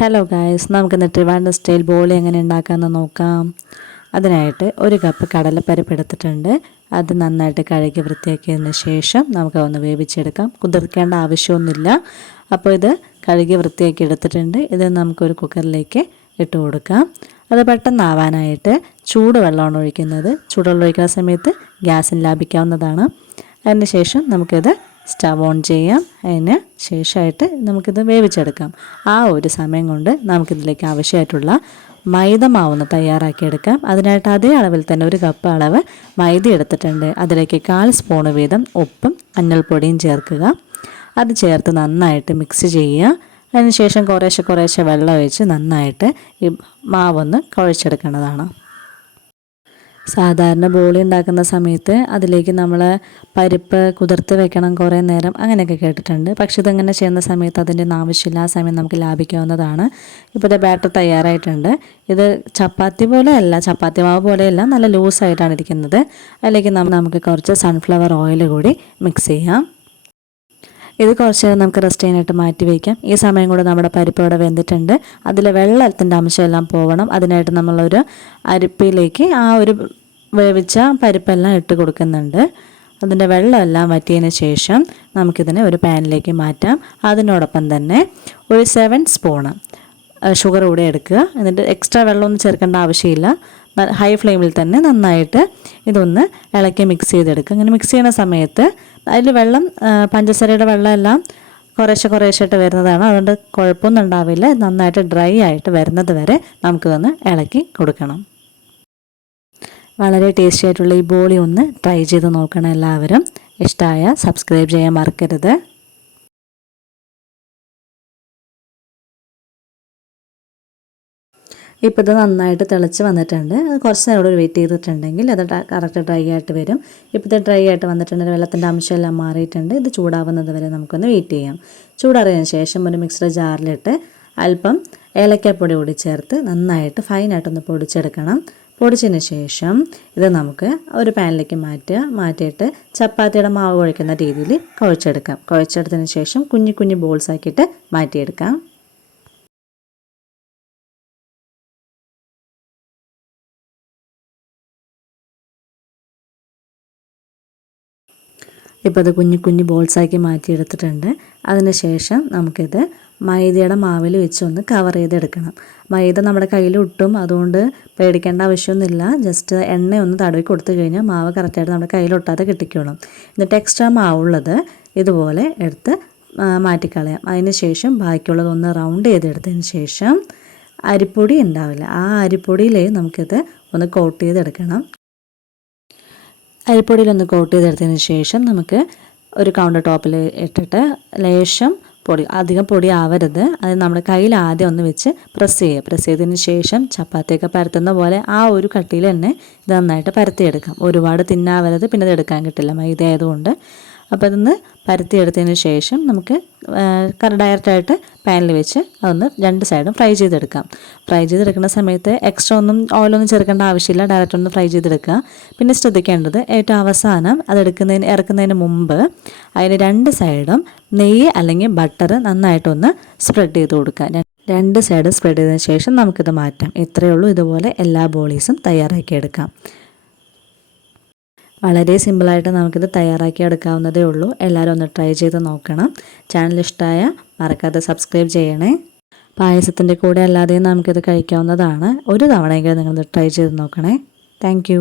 Hello guys, നമുക്കിന്ന് Trivandrum style ബോളി എങ്ങനെ ഉണ്ടാക്കാമെന്ന് നോക്കാം. അതിനായിട്ട് ഒരു കപ്പ് കടലപ്പരിപ്പ് എടുത്തിട്ടുണ്ട്. അത് നന്നായിട്ട് കഴുകി വൃത്തിയാക്കിയതിന് ശേഷം നമുക്ക് ഒന്ന് വേവിച്ചെടുക്കാം. കുതിർക്കേണ്ട ആവശ്യമൊന്നുമില്ല. അപ്പോൾ ഇത് കഴുകി വൃത്തിയാക്കി എടുത്തിട്ടുണ്ട്. ഇത് നമുക്കൊരു കുക്കറിലേക്ക് ഇട്ട് കൊടുക്കാം. അത് പെട്ടെന്നാവാനായിട്ട് ചൂടുവെള്ളമാണ് ഒഴിക്കുന്നത്. ചൂടുവെള്ളം ഒഴിക്കുന്ന സമയത്ത് ഗ്യാസിന് ലാഭിക്കാവുന്നതാണ്. അതിന് ശേഷം നമുക്കിത് സ്റ്റവ് ഓൺ ചെയ്യാം. അതിന് ശേഷമായിട്ട് നമുക്കിത് വേവിച്ചെടുക്കാം. ആ ഒരു സമയം കൊണ്ട് നമുക്കിതിലേക്ക് ആവശ്യമായിട്ടുള്ള മൈദ മാവൊന്ന് തയ്യാറാക്കിയെടുക്കാം. അതിനായിട്ട് അതേ അളവിൽ തന്നെ ഒരു കപ്പ് അളവ് മൈദ എടുത്തിട്ടുണ്ട്. അതിലേക്ക് 1/4 സ്പൂൺ വീതം ഉപ്പും മഞ്ഞൾപ്പൊടിയും ചേർക്കുക. അത് ചേർത്ത് നന്നായിട്ട് മിക്സ് ചെയ്യുക. അതിനുശേഷം കുറേശ്ശെ വെള്ളം ഒഴിച്ച് നന്നായിട്ട് ഈ മാവൊന്ന് കുഴച്ചെടുക്കേണ്ടതാണ്. സാധാരണ ബോളി ഉണ്ടാക്കുന്ന സമയത്ത് അതിലേക്ക് നമ്മൾ പരിപ്പ് കുതിർത്ത് വെക്കണം കുറേ നേരം, അങ്ങനെയൊക്കെ കേട്ടിട്ടുണ്ട്. പക്ഷെ ഇതങ്ങനെ ചെയ്യുന്ന സമയത്ത് അതിൻ്റെ ഒന്നും ആവശ്യമില്ല. ആ സമയം നമുക്ക് ലാഭിക്കാവുന്നതാണ്. ഇപ്പോൾ ഇത് ബാറ്റർ തയ്യാറായിട്ടുണ്ട്. ഇത് ചപ്പാത്തി പോലെയല്ല, ചപ്പാത്തി മാവ് പോലെയല്ല, നല്ല ലൂസായിട്ടാണ് ഇരിക്കുന്നത്. അതിലേക്ക് നമുക്ക് കുറച്ച് സൺഫ്ലവർ ഓയിൽ കൂടി മിക്സ് ചെയ്യാം. ഇത് കുറച്ച് നേരം നമുക്ക് റെസ്റ്റ് ചെയ്യാനായിട്ട് മാറ്റി വയ്ക്കാം. ഈ സമയം കൂടെ നമ്മുടെ പരിപ്പ് ഇവിടെ വെന്തിട്ടുണ്ട്. അതിൽ വെള്ളത്തിൻ്റെ അംശമെല്ലാം പോകണം. അതിനായിട്ട് നമ്മളൊരു അരിപ്പയിലേക്ക് ആ ഒരു വേവിച്ച പരിപ്പെല്ലാം ഇട്ട് കൊടുക്കുന്നുണ്ട്. അതിൻ്റെ വെള്ളമെല്ലാം വറ്റിയതിന് ശേഷം നമുക്കിതിനെ ഒരു പാനിലേക്ക് മാറ്റാം. അതിനോടൊപ്പം തന്നെ ഒരു 7 സ്പൂണ് ഷുഗർ കൂടെ എടുക്കുക. എന്നിട്ട് എക്സ്ട്രാ വെള്ളമൊന്നും ചേർക്കേണ്ട ആവശ്യമില്ല. ഹൈ ഫ്ലെയിമിൽ തന്നെ നന്നായിട്ട് ഇതൊന്ന് ഇളക്കി മിക്സ് ചെയ്തെടുക്കുക. അങ്ങനെ മിക്സ് ചെയ്യുന്ന സമയത്ത് അതിൽ പഞ്ചസാരയുടെ വെള്ളമെല്ലാം കുറേശ്ശായിട്ട് വരുന്നതാണ്. അതുകൊണ്ട് കുഴപ്പമൊന്നും ഉണ്ടാവില്ല. നന്നായിട്ട് ഡ്രൈ ആയിട്ട് വരുന്നത് വരെ നമുക്കിതൊന്ന് ഇളക്കി കൊടുക്കണം. വളരെ ടേസ്റ്റി ആയിട്ടുള്ള ഈ ബോളി ഒന്ന് ട്രൈ ചെയ്ത് നോക്കണം എല്ലാവരും. ഇഷ്ടമായ സബ്സ്ക്രൈബ് ചെയ്യാൻ മറക്കരുത്. ഇപ്പോൾ ഇത് നന്നായിട്ട് തിളച്ച് വന്നിട്ടുണ്ട്. കുറച്ച് നേരം കൂടി വെയിറ്റ് ചെയ്തിട്ടുണ്ടെങ്കിൽ അത് കറക്റ്റ് ഡ്രൈ ആയിട്ട് വരും. ഇപ്പോൾ ഇത് ഡ്രൈ ആയിട്ട് വന്നിട്ടുണ്ടെങ്കിൽ വെള്ളത്തിൻ്റെ അംശമെല്ലാം മാറിയിട്ടുണ്ട്. ഇത് ചൂടാവുന്നത് വരെ നമുക്കൊന്ന് വെയിറ്റ് ചെയ്യാം. ചൂടാറിയതിന് ശേഷം ഒരു മിക്സർ ജാറിലിട്ട് അല്പം ഏലക്കാപ്പൊടി കൂടി ചേർത്ത് നന്നായിട്ട് ഫൈനായിട്ടൊന്ന് പൊടിച്ചെടുക്കണം. പൊടിച്ചതിന് ശേഷം ഇത് നമുക്ക് ഒരു പാനിലേക്ക് മാറ്റിയിട്ട് ചപ്പാത്തിയുടെ മാവ് കുഴയ്ക്കുന്ന രീതിയിൽ കുഴച്ചെടുക്കാം. കുഴച്ചെടുത്തതിന് ശേഷം കുഞ്ഞു ബോൾസ് ആക്കിയിട്ട് മാറ്റിയെടുക്കാം. ഇപ്പോൾ ഇത് കുഞ്ഞു ബോൾസാക്കി മാറ്റിയെടുത്തിട്ടുണ്ട്. അതിന് ശേഷം നമുക്കിത് മൈദയുടെ മാവിൽ വെച്ചൊന്ന് കവർ ചെയ്തെടുക്കണം. മൈദ നമ്മുടെ കയ്യിൽ ഒട്ടും, അതുകൊണ്ട് പേടിക്കേണ്ട ആവശ്യമൊന്നുമില്ല. ജസ്റ്റ് എണ്ണയൊന്ന് തടവി കൊടുത്തു കഴിഞ്ഞാൽ മാവ് കറക്റ്റായിട്ട് നമ്മുടെ കയ്യിൽ ഒട്ടാതെ കിട്ടിക്കോളും. എന്നിട്ട് എക്സ്ട്രാ മാവുള്ളത് ഇതുപോലെ എടുത്ത് മാറ്റിക്കളയാം. അതിന് ശേഷം ബാക്കിയുള്ളതൊന്ന് റൗണ്ട് ചെയ്തെടുത്തതിന് ശേഷം അരിപ്പൊടി ഉണ്ടാവില്ല, ആ അരിപ്പൊടിയിൽ നമുക്കിത് ഒന്ന് കോട്ട് ചെയ്തെടുക്കണം. അരിപ്പൊടിയിലൊന്ന് കോട്ട് ചെയ്തെടുത്തതിന് ശേഷം നമുക്ക് ഒരു കൗണ്ടർ ടോപ്പിൽ ഇട്ടിട്ട് ലേശം പൊടി, അധികം പൊടി ആവരുത്, അത് നമ്മുടെ കയ്യിൽ ആദ്യം ഒന്ന് വെച്ച് പ്രസ് ചെയ്തതിന് ശേഷം ചപ്പാത്തിയൊക്കെ പരത്തുന്ന പോലെ ആ ഒരു കട്ടിയിൽ തന്നെ ഇത് നന്നായിട്ട് പരത്തിയെടുക്കാം. ഒരുപാട് തിന്നാവരുത്, പിന്നെ ഇത് എടുക്കാൻ കിട്ടില്ല മൈദ ആയതുകൊണ്ട്. അപ്പോൾ ഇതൊന്ന് പരത്തിയെടുത്തതിന് ശേഷം നമുക്ക് ഡയറക്റ്റായിട്ട് പാനിൽ വെച്ച് അതൊന്ന് 2 സൈഡും ഫ്രൈ ചെയ്തെടുക്കാം. ഫ്രൈ ചെയ്തെടുക്കുന്ന സമയത്ത് എക്സ്ട്രാ ഓയിലൊന്നും ചേർക്കേണ്ട ആവശ്യമില്ല, ഡയറക്റ്റ് ഒന്ന് ഫ്രൈ ചെയ്തെടുക്കുക. പിന്നെ ശ്രദ്ധിക്കേണ്ടത് ഏറ്റവും അവസാനം അത് ഇറക്കുന്നതിന് മുമ്പ് അതിന് 2 സൈഡും നെയ്യ് അല്ലെങ്കിൽ ബട്ടർ നന്നായിട്ടൊന്ന് സ്പ്രെഡ് ചെയ്ത് കൊടുക്കുക. 2 സൈഡും സ്പ്രെഡ് ചെയ്തതിന് ശേഷം നമുക്കിത് മാറ്റാം. ഇത്രയേ ഉള്ളൂ. ഇതുപോലെ എല്ലാ ബോളീസും തയ്യാറാക്കിയെടുക്കാം. വളരെ സിമ്പിളായിട്ട് നമുക്കിത് തയ്യാറാക്കി എടുക്കാവുന്നതേ ഉള്ളൂ. എല്ലാവരും ഒന്ന് ട്രൈ ചെയ്ത് നോക്കണം. ചാനൽ ഇഷ്ടമായ മറക്കാതെ സബ്സ്ക്രൈബ് ചെയ്യണേ. പായസത്തിൻ്റെ കൂടെ അല്ലാതെയും നമുക്കിത് കഴിക്കാവുന്നതാണ്. ഒരു തവണയെങ്കിലും നിങ്ങളിത് ട്രൈ ചെയ്ത് നോക്കണേ. താങ്ക്